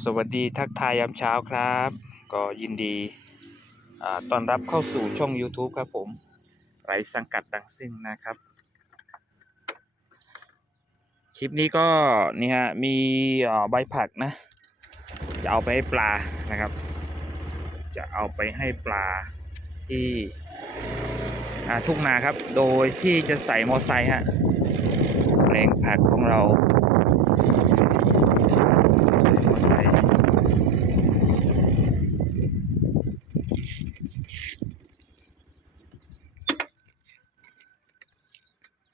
สวัสดีทักทายยามเช้าครับ ก็ยินดีอต้อนรับเข้าสู่ช่อง YouTube ครับผมไรสังกัดดังสิ้นนะครับ คลิปนี้ก็นี่ฮะมีใบผักนะ จะเอาไปให้ปลานะครับ จะเอาไปให้ปลาที่ทุ่งนาครับ โดยที่จะใส่มอไซค์ฮะแปลงผักของเรา มอไซค์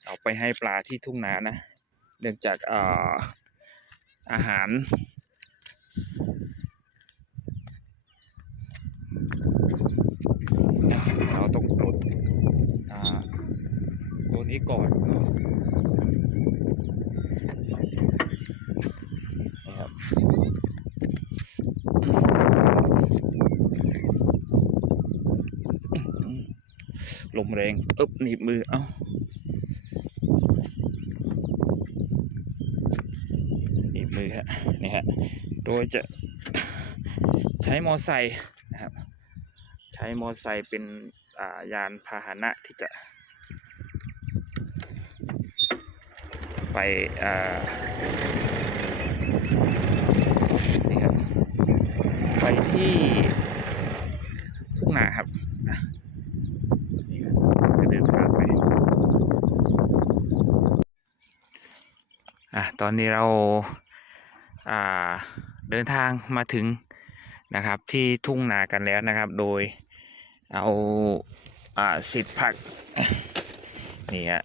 เอา ไปให้ปลาที่ทุ่งนานะเนื่องจากอ่อาหารเราต้องปลดตัวนี้ก่อนนะครับลมแรง อึบหนีบมือ เอ้า นีบมือฮะนี่ฮะโดยจะใช้มอไซค์นะครับ ใช้มอไซค์เป็นายานพาหนะที่จะ ไปนี่ครับไปที่ทุ่งนาครับอะนี่ครับจะเดินทางไปอะตอนนี้เรา เดินทางมาถึงนะครับที่ทุ่งนากันแล้วนะครับ โดยเอาอาสิทธิ์ผักนี่ฮะ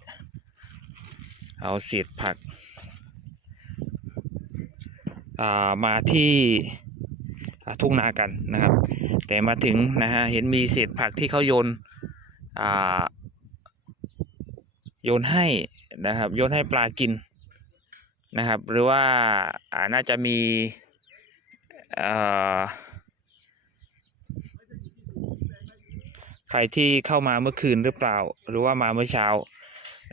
เอาสิทธิ์ผักามาที่ทุ่งนากันนะครับ แต่มาถึงนะฮะเห็นมีเศษผักที่เขาโยนโยนให้นะครับโยนให้ปลากิน นะครับ หรือว่าอาน่าจะมีใครที่เข้ามาเมื่อคืนหรือเปล่า หรือว่ามาเมื่อเช้า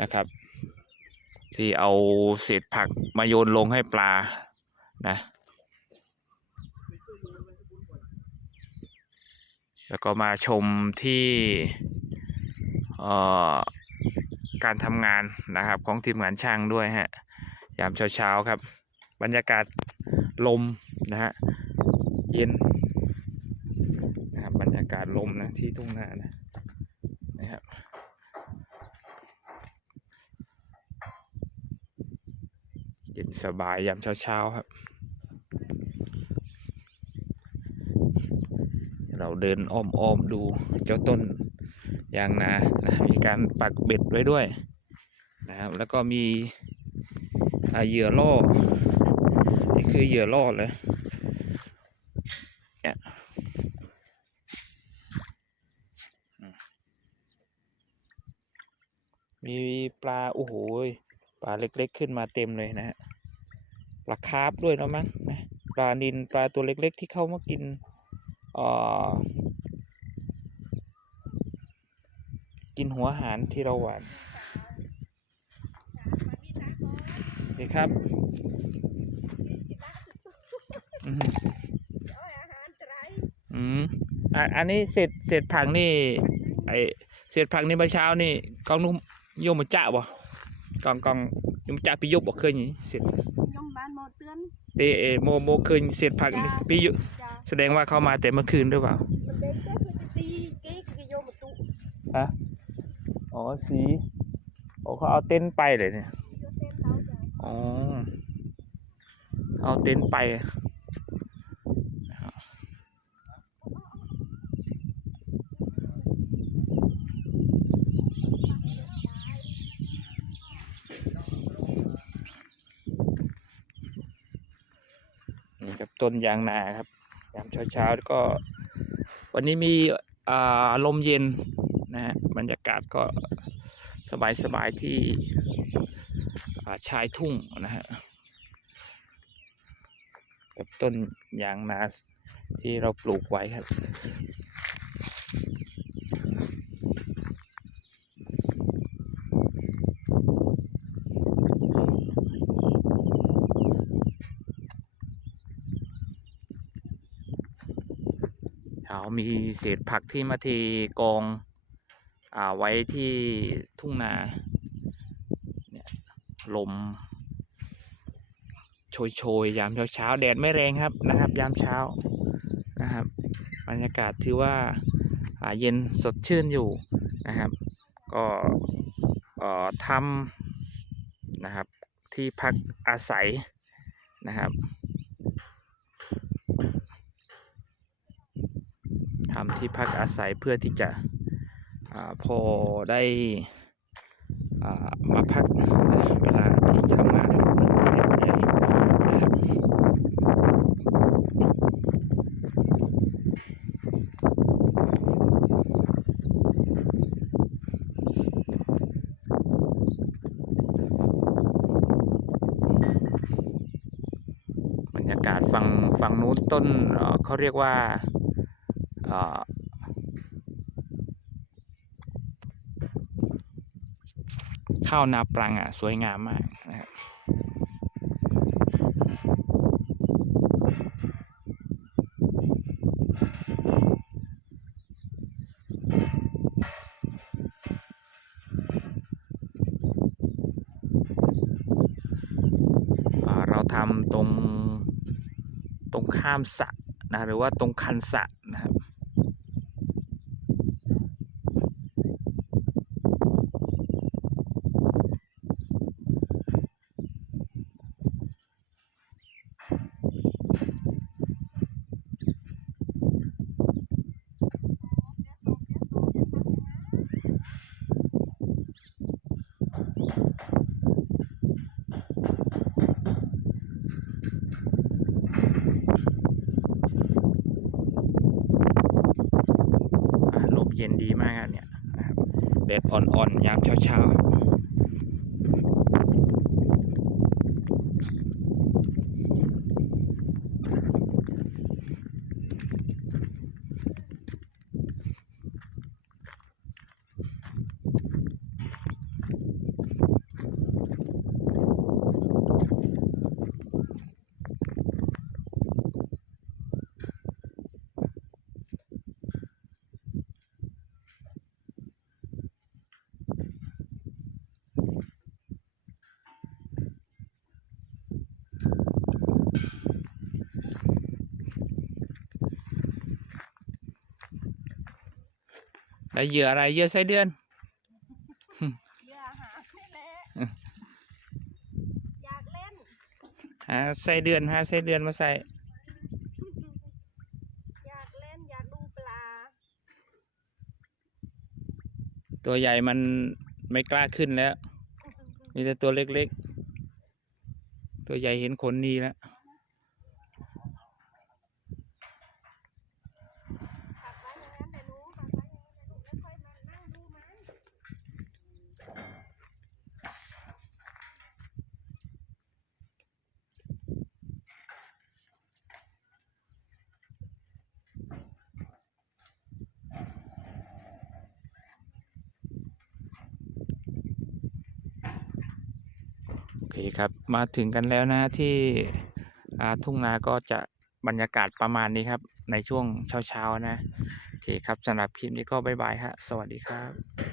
นะครับ ที่เอาเศษผักมาโยนลงให้ปลานะแล้วก็มาชมที่การทำงานนะครับของทีมงานช่างด้วยฮะ ยามเช้าๆครับ บรรยากาศลมนะฮะเย็นนะครับบรรยากาศลมนะที่ทุ่งนานะนะครับเย็นสบายยามเช้าๆครับ เราเดินอ้อมๆดูเจ้าต้นยางนานะมีการปักเบ็ดไว้ด้วยนะครับแล้วก็มี เหยื่อล่อ นี่คือเหยื่อล่อเลยเนี่ยมีปลา โอ้โหปลาเล็กๆ ขึ้นมาเต็มเลยนะฮะปลาคาร์ฟด้วยนะมั้งนะปลานินปลาตัวเล็ก ๆ ที่เข้ามากินอ่อกินหัวอาหารที่เราหวาน นี่ครับอืมอืมอะอันนี้เศษเศษผักนี่ ไอเศษผักนี่เมื่อเช้านี่กองนุ่มโยมมาจ้าบ่กองกองโยมจ้าปียบบ่เคยนี่เศษยมบ้านโมเตือนเตเอโมโมเคยเศษผักนี่ปียบจ้าแสดงว่าเขามาแต่เมื่อคืนหรือเปล่ามันเด็กก็คือตีเก๊คือโยมมาตุฮะอ๋อสีโอ้เขาเอาเต็นท์ไปเลยเนี่ย อ๋อ เอาเต็นท์ไปนี่ครับต้นยางนาครับ ยามเช้าๆก็ วันนี้มีอ่าลมเย็นนะฮะบรรยากาศก็สบายๆที่ อ่าชายทุ่งนะฮะกับต้นยางนาที่เราปลูกไว้ครับเอามีเศษผักที่มาเทกองอ่าไว้ที่ทุ่งนา ลมโชยโชยๆยามเช้าเช้าแดดไม่แรงครับนะครับ ยามเช้านะครับ บรรยากาศถือว่าเย็นสดชื่นอยู่นะครับ ก็ทำนะครับที่พักอาศัยนะครับทำที่พักอาศัยเพื่อที่จะอพอได้ มาพักเวลาที่ทำงานเหนื่อยๆนะครับบรรยากาศฝั่งฝั่งนู้นต้นเขาเรียกว่าเอ่อ ข้าวนาปรังอะสวยงามมากนะครับเราทำตรงตรงข้ามสะนะหรือว่าตรงคันสะนะครับ อ่าลมเย็น ดีมากอะเนี่ยนะครับแดดอ่อนๆยามเช้าๆ ได้เหยื่ออะไรเหยื่อไส้เดือนอย่าหาไม่แหละอยากเล่นหาไส้เดือนหาไส้เดือนมาใส่อยากเล่นอยากดูปลา ตัวใหญ่มันไม่กล้าขึ้นแล้ว มีแต่ตัวเล็กๆ ตัวใหญ่เห็นขนนีแล้ว ผักไว้อย่างนั้นแต่หนูผักไว้อย่างนั้นแต่หนูแล้วค่อยมานั่งดูมัน โอเคครับ มาถึงกันแล้วนะที่ทุ่งนาก็จะบรรยากาศประมาณนี้ครับ ในช่วงเช้าๆนะโอเคครับสำหรับคลิปนี้ก็บ๊ายบายฮะสวัสดีครับ